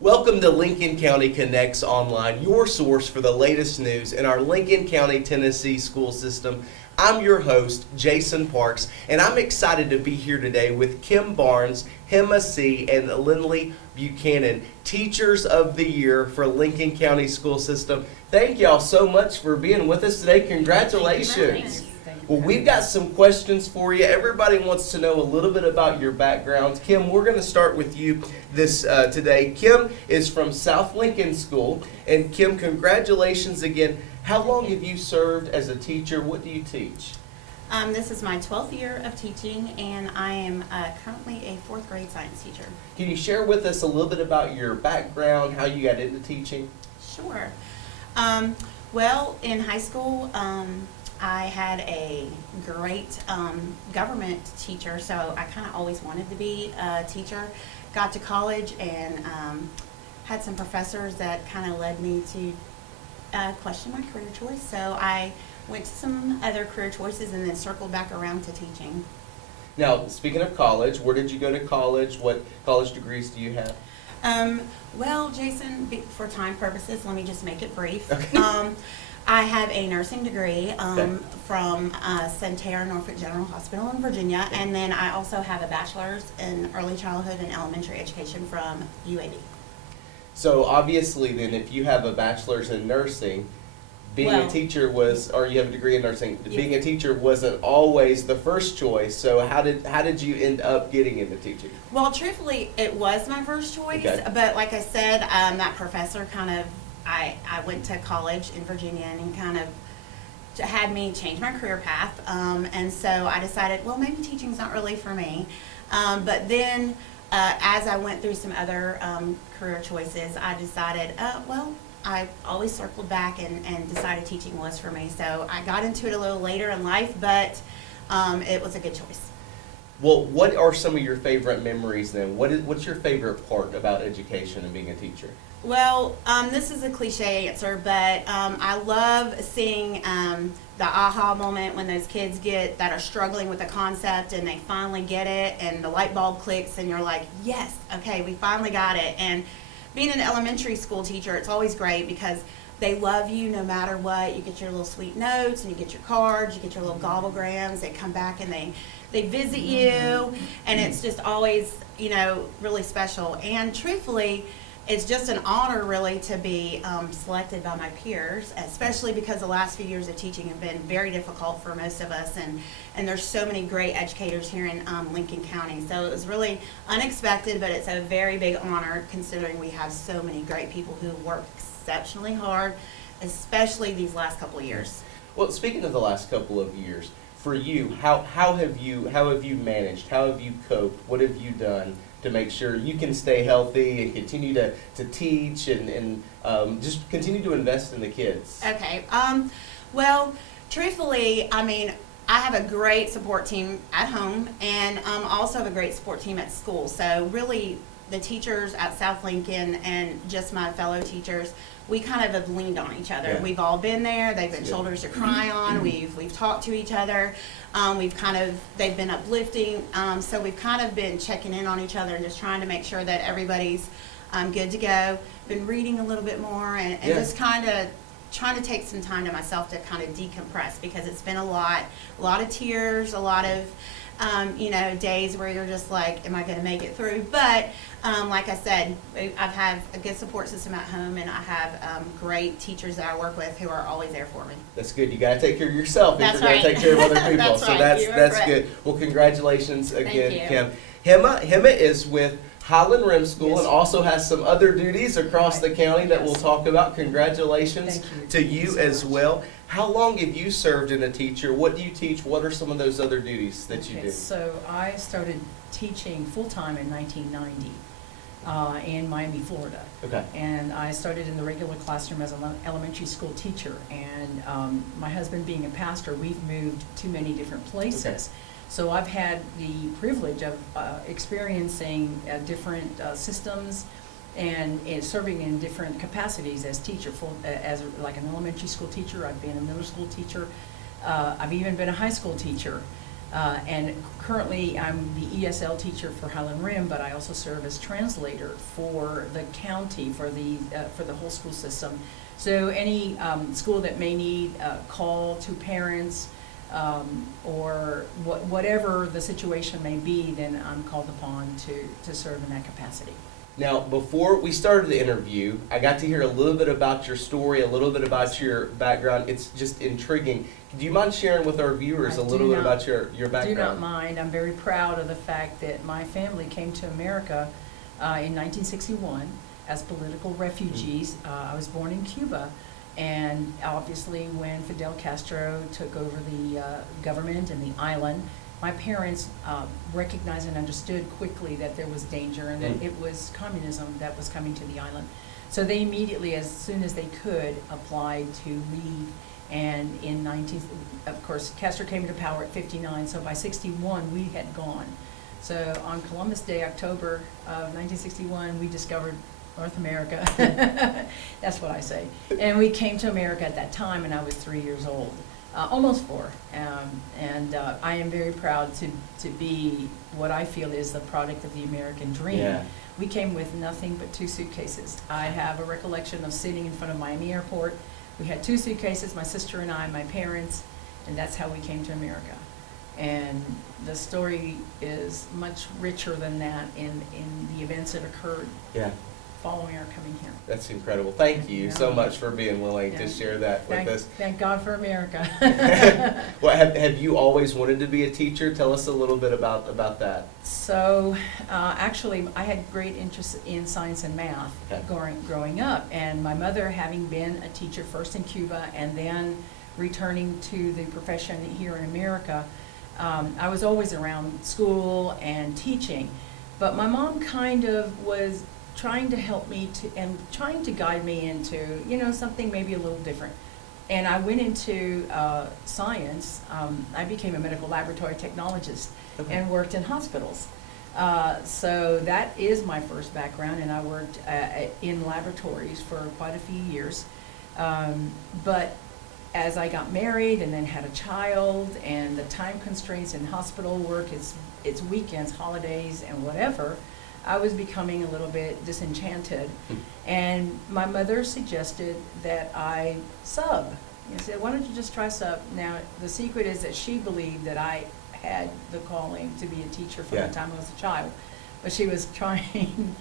Welcome to Lincoln County Connects Online, your source for the latest news in our Lincoln County, Tennessee school system. I'm your host, Jason Parks, and I'm excited to be here today with Kim Barnes, Gema Sieh, and Lindley Buchannon, Teachers of the Year for Lincoln County School System. Thank y'all so much for being with us today. Congratulations. Well, we've got some questions for you. Everybody wants to know a little bit about your background. Kim, we're going to start with you today. Kim is from South Lincoln School. And Kim, congratulations again. How long have you served as a teacher? What do you teach? This is my 12th year of teaching, and I am currently a 4th grade science teacher. Can you share with us a little bit about your background, how you got into teaching? Sure. Well, in high school, I had a great government teacher, so I kind of always wanted to be a teacher. Got to college and had some professors that kind of led me to question my career choice. So I went to some other career choices and then circled back around to teaching. Now, speaking of college, where did you go to college? What college degrees do you have? Well, Jason, for time purposes, let me just make it brief. Okay. I have a nursing degree from Centera Norfolk General Hospital in Virginia, and then I also have a bachelor's in early childhood and elementary education from UAB. So obviously then, if you have a bachelor's in nursing, being a teacher or you have a degree in nursing, yeah. Being a teacher wasn't always the first choice. So how did you end up getting into teaching? Well, truthfully, it was my first choice, Okay. but like I said, that professor I went to college in Virginia and he kind of had me change my career path, and so I decided, well, maybe teaching's not really for me. But then as I went through some other career choices, I decided, I always circled back and decided teaching was for me. So I got into it a little later in life, but it was a good choice. Well, what are some of your favorite memories then? What's your favorite part about education and being a teacher? Well, this is a cliche answer, but I love seeing the aha moment when those kids that are struggling with a concept and they finally get it and the light bulb clicks and you're like, yes, okay, we finally got it. And being an elementary school teacher, it's always great because they love you no matter what. You get your little sweet notes and you get your cards, you get your little gobblegrams. They come back and they visit you, and it's just always, really special. And truthfully, it's just an honor really to be selected by my peers, especially because the last few years of teaching have been very difficult for most of us, and there's so many great educators here in Lincoln County. So it was really unexpected, but it's a very big honor considering we have so many great people who work exceptionally hard, especially these last couple of years. Well, speaking of the last couple of years, for you, how have you managed? How have you coped? What have you done to make sure you can stay healthy and continue to teach and just continue to invest in the kids? Okay. Well, truthfully, I have a great support team at home and also have a great support team at school. So really, the teachers at South Lincoln and just my fellow teachers, we kind of have leaned on each other. Yeah. We've all been there. They've been shoulders to cry on. We've talked to each other. They've been uplifting. So we've kind of been checking in on each other and just trying to make sure that everybody's good to go. Been reading a little bit more and just kind of trying to take some time to myself to kind of decompress because it's been a lot of tears, a lot of days where you're just like, am I going to make it through? But like I said, I've had a good support system at home, and I have great teachers that I work with who are always there for me. That's good. You got to take care of yourself if you're going to take care of other people. That's so right. that's good. Well, congratulations again, Thank you. Kim. Gema is with Highland Rim School Yes. and also has some other duties across the county that Yes. we'll talk about. Congratulations Thank you. to you Thank you as so much. well. How long have you served as a teacher? What do you teach? What are some of those other duties that you do? So I started teaching full-time in 1990 in Miami, Florida. Okay. And I started in the regular classroom as an elementary school teacher. And my husband being a pastor, we've moved to many different places. Okay. So I've had the privilege of experiencing different systems and serving in different capacities as teacher, as like an elementary school teacher. I've been a middle school teacher. I've even been a high school teacher. And currently, I'm the ESL teacher for Highland Rim, but I also serve as translator for the county, for the whole school system. So any school that may need a call to parents, or whatever the situation may be, then I'm called upon to serve in that capacity. Now, before we started the interview, I got to hear a little bit about your story, a little bit about your background. It's just intriguing. Do you mind sharing with our viewers a little bit about your background? Do not mind. I'm very proud of the fact that my family came to America in 1961 as political refugees. I was born in Cuba, and obviously when Fidel Castro took over the government and the island, my parents recognized and understood quickly that there was danger and that it was communism that was coming to the island. So they immediately, as soon as they could, applied to leave. And of course, Castro came into power at 59, so by 61 we had gone. So on Columbus Day, October of 1961, we discovered North America. That's what I say. And we came to America at that time, and I was 3 years old. Almost 4, and I am very proud to be what I feel is the product of the American dream. Yeah. We came with nothing but 2 suitcases. I have a recollection of sitting in front of Miami Airport. We had 2 suitcases, my sister and I, my parents, and that's how we came to America. And the story is much richer than that in the events that occurred. Yeah. Following our coming here. That's incredible. Thank you so much for being willing to share that with us. Thank God for America. Well, have you always wanted to be a teacher? Tell us a little bit about that. So, actually, I had great interest in science and math growing up, and my mother, having been a teacher first in Cuba and then returning to the profession here in America, I was always around school and teaching, but my mom kind of was trying to help me and trying to guide me into, something maybe a little different. And I went into science. I became a medical laboratory technologist and worked in hospitals. So that is my first background, and I worked in laboratories for quite a few years. But as I got married and then had a child, and the time constraints in hospital work, it's weekends, holidays, and whatever, I was becoming a little bit disenchanted. And my mother suggested that I sub. She said, why don't you just try sub? Now, the secret is that she believed that I had the calling to be a teacher from the time I was a child. But she was trying,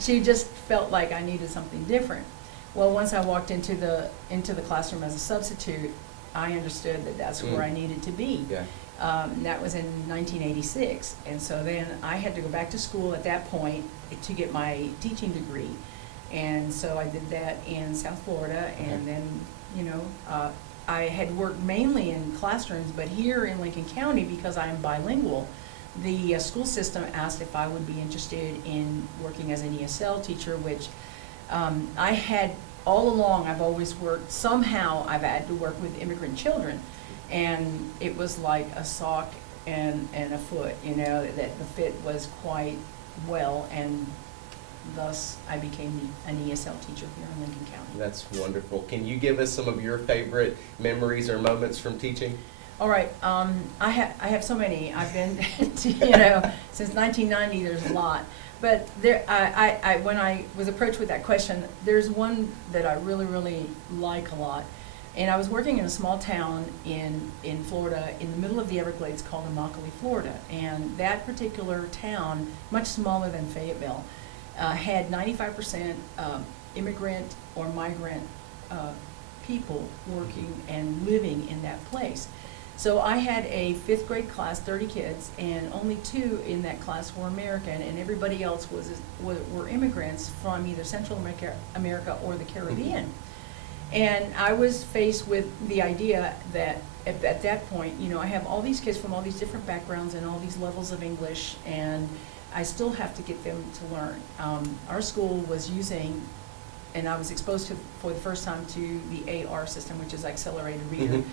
she just felt like I needed something different. Well, once I walked into the classroom as a substitute, I understood that that's where I needed to be. Yeah. That was in 1986, and so then I had to go back to school at that point to get my teaching degree, and so I did that in South Florida, and then, I had worked mainly in classrooms, but here in Lincoln County, because I am bilingual, the school system asked if I would be interested in working as an ESL teacher, which I had all along. I've always worked, somehow I've had to work with immigrant children. And it was like a sock and a foot, that the fit was quite well, and thus I became an ESL teacher here in Lincoln County. That's wonderful. Can you give us some of your favorite memories or moments from teaching? All right, I have so many. I've been, since 1990. There's a lot, but there, when I was approached with that question, there's one that I really like a lot. And I was working in a small town in Florida, in the middle of the Everglades, called Immokalee, Florida. And that particular town, much smaller than Fayetteville, had 95% immigrant or migrant people working and living in that place. So I had a 5th grade class, 30 kids, and only 2 in that class were American, and everybody else were immigrants from either Central America or the Caribbean. And I was faced with the idea that at that point, I have all these kids from all these different backgrounds and all these levels of English, and I still have to get them to learn. Our school was using, and I was exposed to for the first time to the AR system, which is accelerated reader.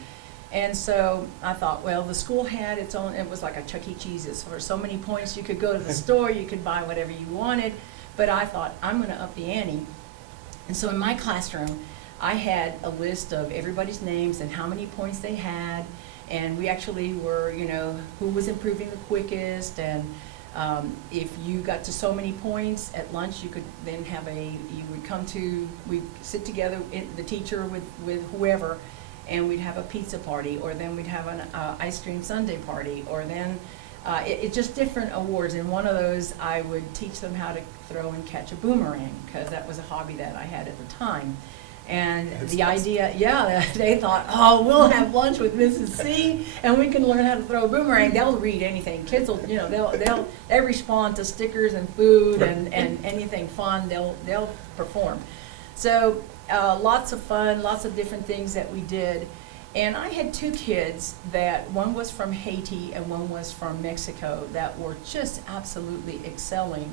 And so I thought, well, the school had its own, it was like a Chuck E. Cheese's. For so many points, you could go to the store, you could buy whatever you wanted. But I thought, I'm going to up the ante. And so in my classroom, I had a list of everybody's names and how many points they had, And we actually were, who was improving the quickest, and if you got to so many points at lunch, you could then we'd sit together, the teacher with whoever, and we'd have a pizza party, or then we'd have an ice cream sundae party, or then it's just different awards. And one of those, I would teach them how to throw and catch a boomerang, because that was a hobby that I had at the time. And That's the awesome. idea, they thought, oh, we'll have lunch with Mrs. Sieh, and we can learn how to throw a boomerang. They'll read anything. Kids will, they respond to stickers and food and anything fun. They'll perform. So lots of fun, lots of different things that we did. And I had two kids that one was from Haiti and one was from Mexico that were just absolutely excelling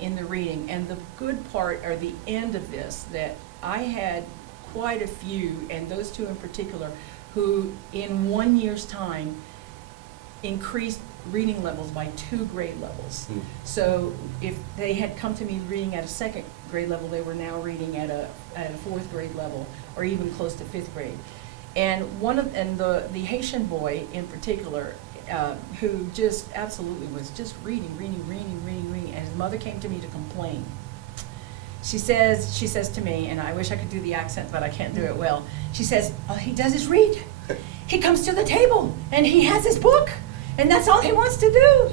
in the reading. And the good part, or the end of this, that I had quite a few, and those two in particular, who in 1 year's time increased reading levels by 2 grade levels. So if they had come to me reading at a 2nd grade level, they were now reading at a 4th grade level, or even close to 5th grade. And the Haitian boy in particular, who just absolutely was just reading, and his mother came to me to complain. She says to me, and I wish I could do the accent, but I can't do it well. She says, all he does is read. He comes to the table and he has his book, and that's all he wants to do.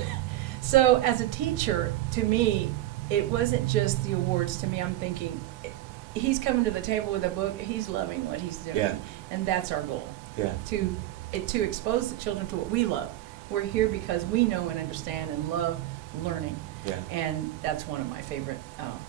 So as a teacher, to me, it wasn't just the awards. To me, I'm thinking, he's coming to the table with a book, he's loving what he's doing. Yeah. And that's our goal. Yeah. To expose the children to what we love. We're here because we know and understand and love learning. Yeah. And that's one of my favorite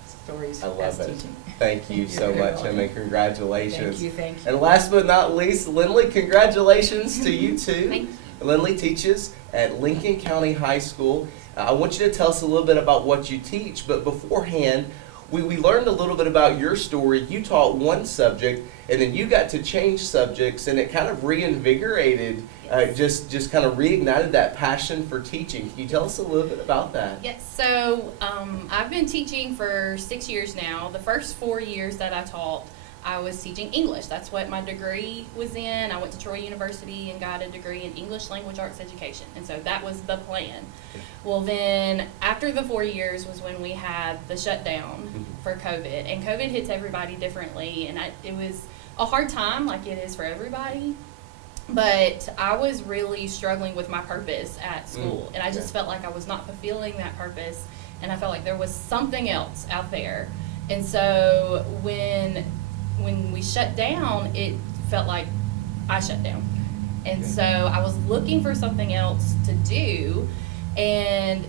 stories I love as it. teaching. Thank you so You're very much, welcome. Emma. Congratulations. Thank you. And last but not least, Lindley, congratulations to you too. Thank you. Lindley teaches at Lincoln County High School. I want you to tell us a little bit about what you teach, but beforehand, we learned a little bit about your story. You taught one subject, and then you got to change subjects, and it kind of reinvigorated, just kind of reignited that passion for teaching. Can you tell us a little bit about that? Yes, so I've been teaching for 6 years now. The first 4 years that I taught, I was teaching English. That's what my degree was in. I went to Troy University and got a degree in English Language Arts Education, and so that was the plan. Well, then after the 4 years was when we had the shutdown for COVID, and COVID hits everybody differently, and it was a hard time, like it is for everybody. But I was really struggling with my purpose at school, and I just felt like I was not fulfilling that purpose, and I felt like there was something else out there. And so when we shut down, it felt like I shut down. And so I was looking for something else to do, and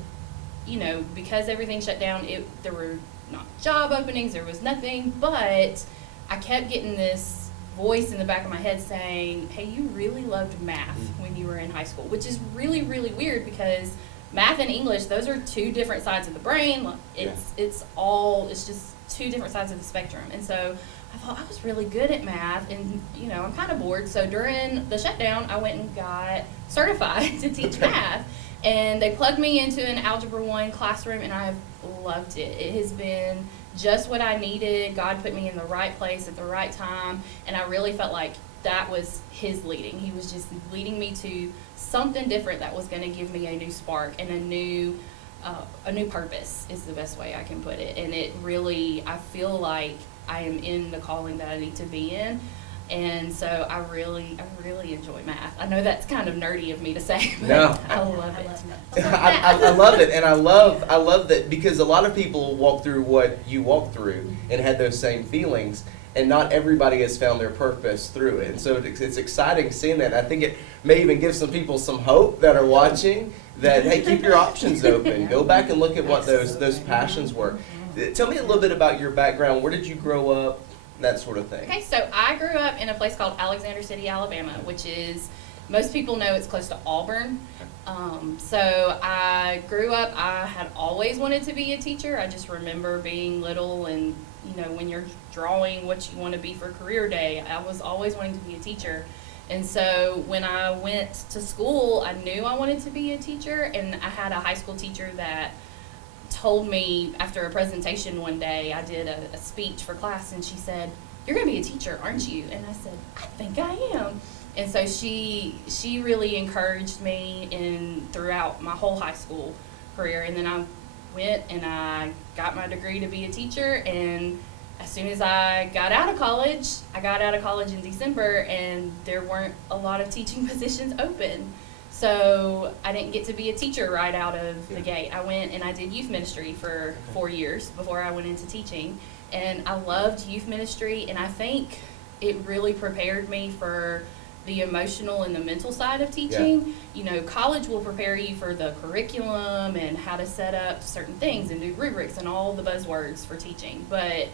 because everything shut down, there were not job openings, there was nothing, but I kept getting this voice in the back of my head saying, hey, you really loved math when you were in high school, which is really, really weird, because math and English, those are two different sides of the brain. It's just two different sides of the spectrum. And so I thought I was really good at math, and I'm kind of bored. So during the shutdown, I went and got certified to teach math, and they plugged me into an Algebra 1 classroom, and I've loved it. It has been just what I needed. God put me in the right place at the right time, and I really felt like that was His leading. He was just leading me to something different that was going to give me a new spark and a new purpose is the best way I can put it. And it really, I feel like I am in the calling that I need to be in. And so I really enjoy math. I know that's kind of nerdy of me to say, but No. I love it. I love it, and I love that, because a lot of people walk through what you walked through and had those same feelings, and not everybody has found their purpose through it. And so it's exciting seeing that. I think it may even give some people some hope that are watching that, hey, keep your options open. Go back and look at what those passions were. Tell me a little bit about your background. Where did you grow up? That sort of thing. Okay, so I grew up in a place called Alexander City, Alabama, which is, most people know it's close to Auburn. So I grew up, I had always wanted to be a teacher. I just remember being little, and when you're drawing what you want to be for career day, I was always wanting to be a teacher. And so when I went to school, I knew I wanted to be a teacher, and I had a high school teacher that told me after a presentation one day, I did a speech for class, and she said, "You're going to be a teacher, aren't you?" And I said, "I think I am." And so she really encouraged me throughout my whole high school career. And then I went and I got my degree to be a teacher, and as soon as I got out of college in December, and there weren't a lot of teaching positions open. So I didn't get to be a teacher right out of the gate. I went and I did youth ministry for 4 years before I went into teaching. And I loved youth ministry, and I think it really prepared me for the emotional and the mental side of teaching. You know, college will prepare you for the curriculum and how to set up certain things and do rubrics and all the buzzwords for teaching. But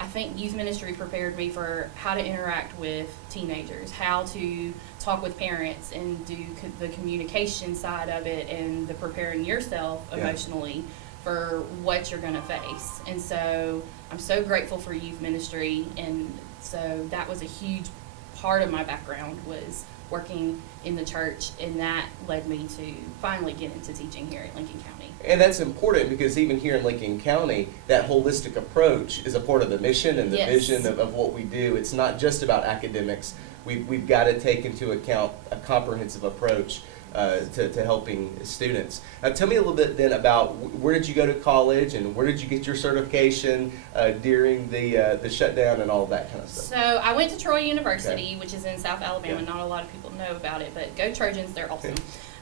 I think youth ministry prepared me for how to interact with teenagers, how to talk with parents and do the communication side of it, and the preparing yourself emotionally for what you're going to face. And so I'm so grateful for youth ministry, and so that was a huge part of my background, was working in the church, and that led me to finally get into teaching here at Lincoln County. And that's important, because even here in Lincoln County, that holistic approach is a part of the mission and the vision of what we do. It's not just about academics. We've got to take into account a comprehensive approach to helping students. Tell me a little bit then about where did you go to college, and where did you get your certification during the shutdown and all of that kind of stuff? So I went to Troy University, which is in South Alabama. Not a lot of people know about it, but go Trojans, they're awesome.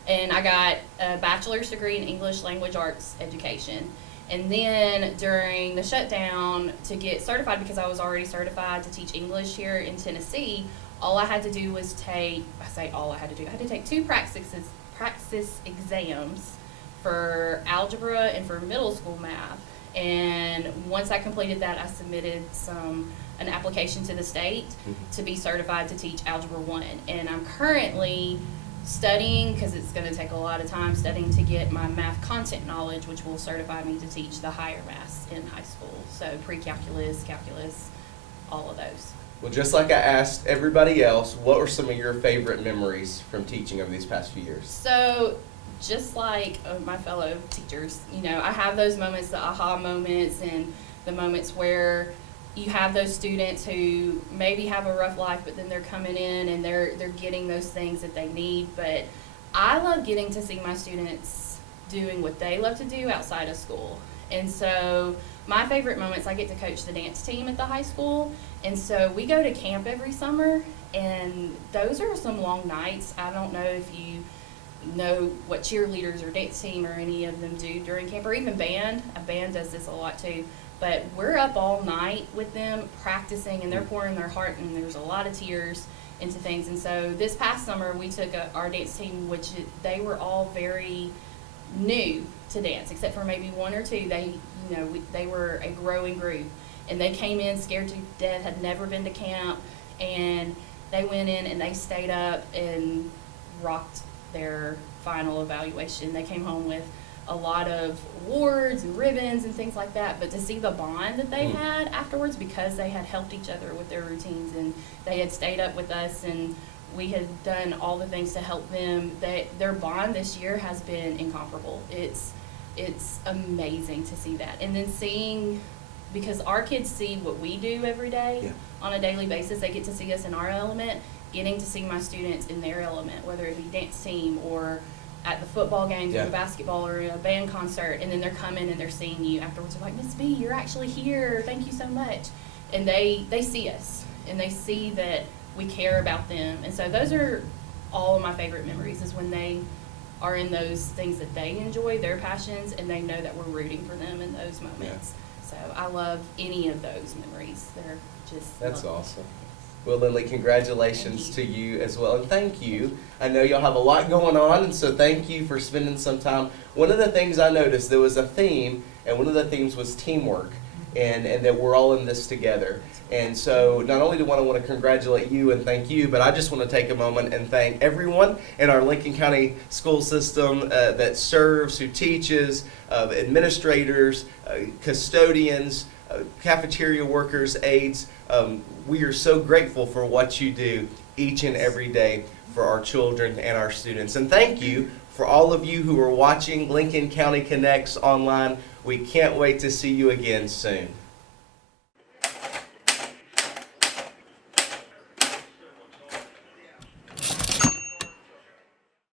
And I got a bachelor's degree in English Language Arts Education. And then during the shutdown, to get certified, because I was already certified to teach English here in Tennessee, all I had to do was I had to take 2 praxis exams for algebra and for middle school math. And once I completed that, I submitted an application to the state to be certified to teach Algebra 1. And I'm currently studying, because it's going to take a lot of time, studying to get my math content knowledge, which will certify me to teach the higher maths in high school. So pre-calculus, calculus, all of those. Well, just like I asked everybody else, what were some of your favorite memories from teaching over these past few years? So, just like my fellow teachers, you know, I have those moments, the aha moments, and the moments where you have those students who maybe have a rough life, but then they're coming in and they're getting those things that they need. But I love getting to see my students doing what they love to do outside of school. And so my favorite moments, I get to coach the dance team at the high school. And so we go to camp every summer, and those are some long nights. I don't know if you know what cheerleaders or dance team or any of them do during camp, or even band. A band does this a lot too. But we're up all night with them practicing, and they're pouring their heart, and there's a lot of tears into things. And so this past summer, we took our dance team, which they were all very new to dance, except for maybe 1 or 2. They were a growing group, and they came in scared to death, had never been to camp, and they went in and they stayed up and rocked their final evaluation. They came home with a lot of awards and ribbons and things like that, but to see the bond that they had afterwards, because they had helped each other with their routines, and they had stayed up with us, and we had done all the things to help them, their bond this year has been incomparable. It's amazing to see that. And then seeing, because our kids see what we do every day on a daily basis, they get to see us in our element, getting to see my students in their element, whether it be dance team or at the football games or the basketball or a band concert, and then they're coming and they're seeing you afterwards. They're like, "Miss B, you're actually here. Thank you so much." And they see us, and they see that we care about them. And so those are all of my favorite memories, is when they are in those things that they enjoy, their passions, and they know that we're rooting for them in those moments. So I love any of those memories. They're just That's lovely. awesome. Well, Lindley, congratulations to you as well, and thank you. I know y'all have a lot going on, and so thank you for spending some time. One of the things I noticed, there was a theme, and one of the themes was teamwork, and that we're all in this together. And so not only do I want to congratulate you and thank you, but I just want to take a moment and thank everyone in our Lincoln County school system that serves, who teaches, administrators, custodians, cafeteria workers, aides. We are so grateful for what you do each and every day for our children and our students. And thank you for all of you who are watching Lincoln County Connects online. We can't wait to see you again soon.